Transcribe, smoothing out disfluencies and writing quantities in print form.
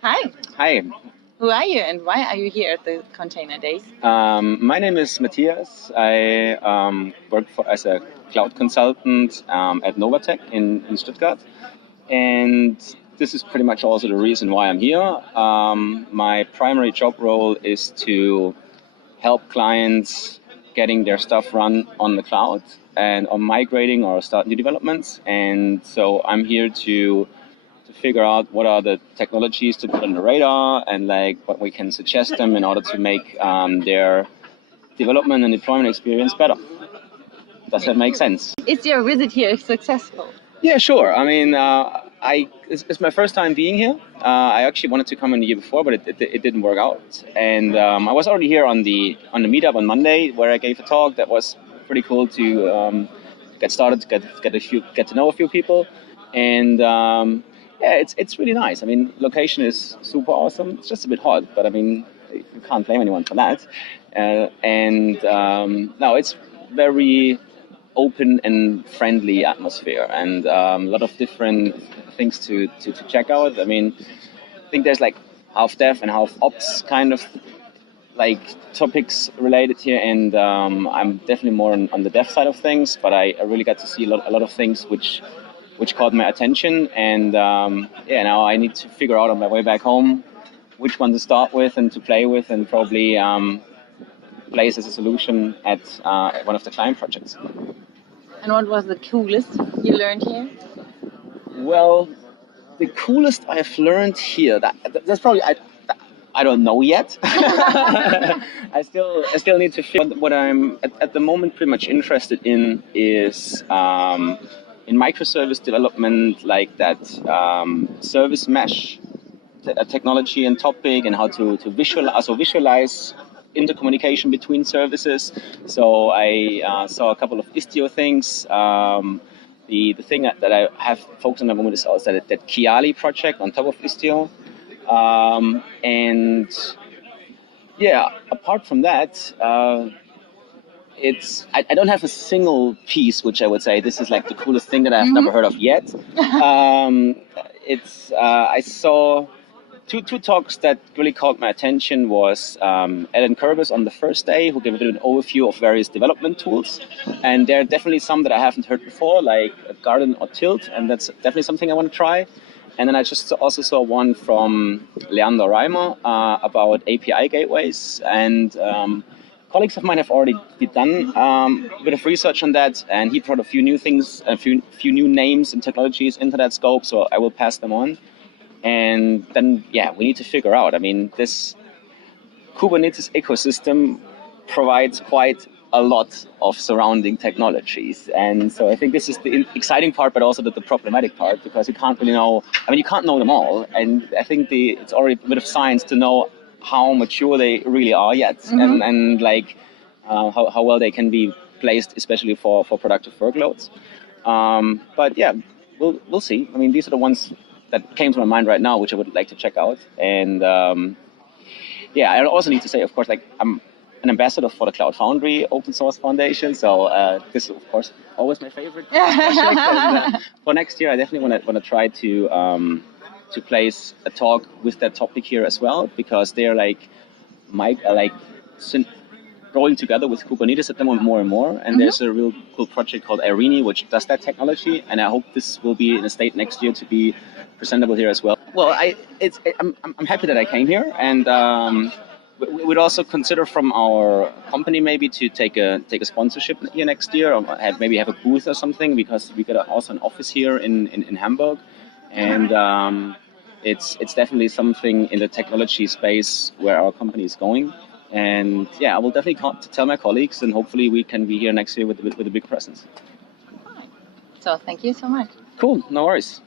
Hi, Hi, who are you and why are you here at the Container Days? my name is Matthias. I as a cloud consultant at Novatec in Stuttgart, and this is pretty much also the reason why I'm here. My primary job role is to help clients getting their stuff run on the cloud and on migrating or start new developments. And so I'm here to figure out what are the technologies to put on the radar and like what we can suggest them in order to make their development and deployment experience better. Does that make sense? Is your visit here successful? Yeah, sure. I mean, it's my first time being here. I actually wanted to come in the year before, but it didn't work out. And I was already here on the meetup on Monday where I gave a talk. That was pretty cool to get started, get to know a few people, and yeah, it's really nice. I mean, location is super awesome. It's just a bit hot, but I mean, you can't blame anyone for that. And no, it's very open and friendly atmosphere, and a lot of different things to check out. I mean, I think there's like half dev and half ops kind of like topics related here, and I'm definitely more on the dev side of things, but I really got to see a lot of things which caught my attention, and yeah, now I need to figure out on my way back home which one to start with and to play with, and probably place as a solution at one of the client projects. And what was the coolest you learned here? Well, the coolest I've learned here, that's probably I don't know yet. I still need to figure. What I'm at the moment pretty much interested in is in microservice development, like that service mesh technology and topic, and how to visualize intercommunication between services. So I saw a couple of Istio things. The thing that I have focused on at the moment is also that Kiali project on top of Istio. And yeah, apart from that, I don't have a single piece which I would say this is like the coolest thing that I've never heard of yet. I saw two talks that really caught my attention was Ellen Kurbis on the first day, who gave a bit of an overview of various development tools, and there are definitely some that I haven't heard before, like Garden or Tilt, and that's definitely something I want to try. And then I just also saw one from Leander Reimer about API gateways, and colleagues of mine have already done a bit of research on that, and he brought a few new things, a few new names and technologies into that scope, so I will pass them on. And then, yeah, we need to figure out. I mean, this Kubernetes ecosystem provides quite a lot of surrounding technologies. And so I think this is the exciting part, but also the problematic part, because you can't really know, I mean, you can't know them all. And I think it's already a bit of science to know how mature they really are yet, and like how well they can be placed, especially for productive workloads. But yeah, we'll see. I mean, these are the ones that came to my mind right now, which I would like to check out. And yeah, I also need to say, of course, like I'm an ambassador for the Cloud Foundry Open Source Foundation. So this is, of course, always my favorite project. And, for next year, I definitely want to try to place a talk with that topic here as well, because they're like growing together with Kubernetes at the moment more and more. And there's a real cool project called Irene, which does that technology. And I hope this will be in a state next year to be presentable here as well. Well, I'm happy that I came here, and we would also consider from our company maybe to take a sponsorship here next year, or maybe have a booth or something, because we got also an office here in Hamburg, and it's definitely something in the technology space where our company is going. And yeah, I will definitely tell my colleagues, and hopefully we can be here next year with a big presence. So thank you so much. Cool, no worries.